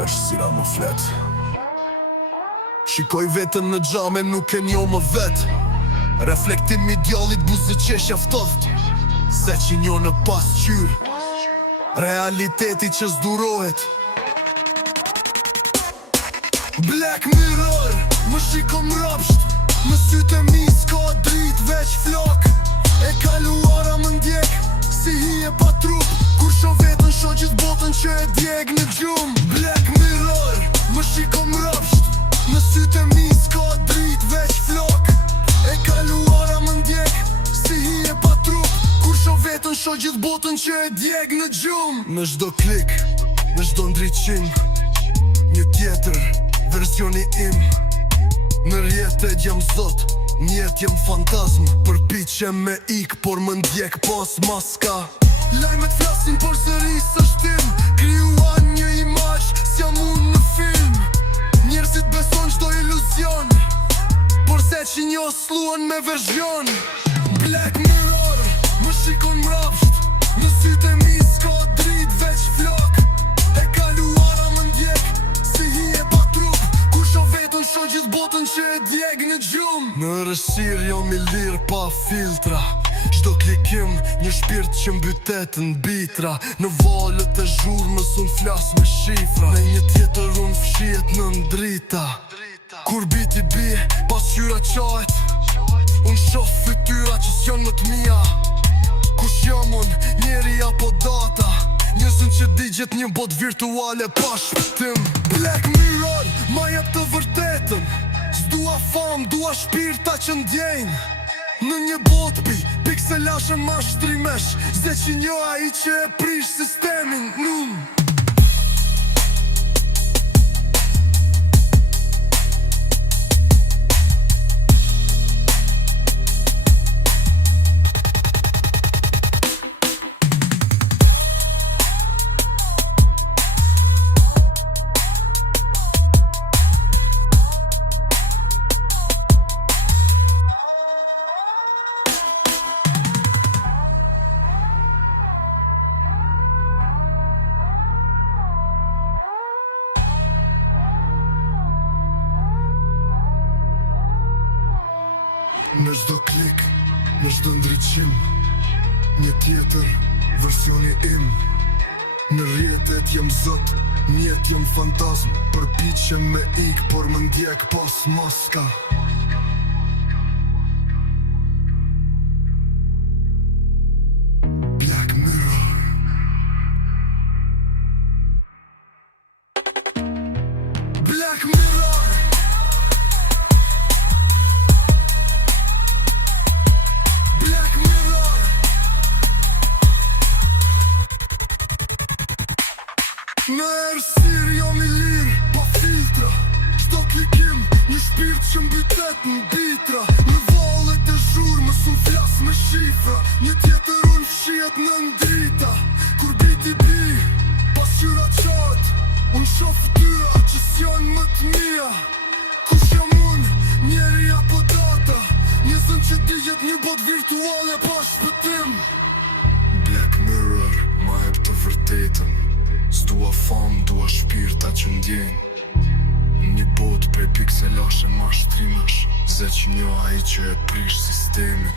Është sila më flet. Shikoj vetën në xhame, nuk e njoh më vet. Reflektim i djallit, buzë qeshja ftoft. Se që njo në pasqyr, realiteti që zdurohet. Black Mirror, më shiko mrapsht. Më sytë e mi s'ka drit, veç flok. E kaluara më ndjek, si hije pa trup. Kur sho vetën, sho gjithë botën që e djeg në gjum. Black Mirror, më shiko mrapsht. Më sytë e mi s'ka drit, veç flok. E kaluara më ndjek, si hije pa trup. Kur sho vetën, sho gjithë botën që e djeg në gjum. Në çdo klik, në çdo ndriqim, një tjetër versioni im. Në rjetet jam zot, njet jem fantazm. Përpiqem me ik, por më ndjek pas maska. Lajmet flasin, por sëri së shtim. Krijuan një imazh, s'jam unë në film. Njerëzit beson çdo iluzion, por se që njo s'luan me verzion. Black Mirror, më shikon mrapsht. Në sytë e mi s'ka drit, veç flok. E kaluara më ndjek, si hije pa trup. Kur sho vetën, sho gjithë botën që e djeg në gjum. Në rëshir jom i lirë pa filtra. Çdo klikim, një shpirt që mbytet në bitra. Në valët e zhurmës unë flas me shifra. Me një tjetër unë fshihet në ndrita. Kur biti bi, pasqyra qajt, unë shoh fytyra që s'jon më t'mija. Kush jam unë, njeri apo data? Njësën që digjet një bot virtuale pa shpëtim. Black Mirror, ma jep të vërtetën. S'dua fam, dua shpirta që ndjejnë. Në një bot pi, pikselashe ma shtrimesh. Zde që njo ai që e prish sistemin. Në çdo klik, në çdo ndriqim, një tjetër versioni im. Në rjetet jem zot, njet jem fantazm. Përpiqem me ik, por më ndjek pas maska. Black Mirror. Black Mirror. Në errësir jam i lirë, pa filtra. Çdo klikim, një shpirt që mbytet në bitra. Në vallet e zhurmës unë flas me shifra. Një tjetër unë fshihet në ndrita. Kur biti bi, pasqyra qart, unë shoh fytyra që s'jon më t'mija. Kush jam unë, njeri apo data? Njësën që digjet një bot virtuale pa shpëtim. Black Mirror, ma jep të vërtetën. S'dua fam, dua shpirta që ndjejnë. Një bot prej pikselashe ma shtrimesh. Zde që njo ai që e prish sistemin.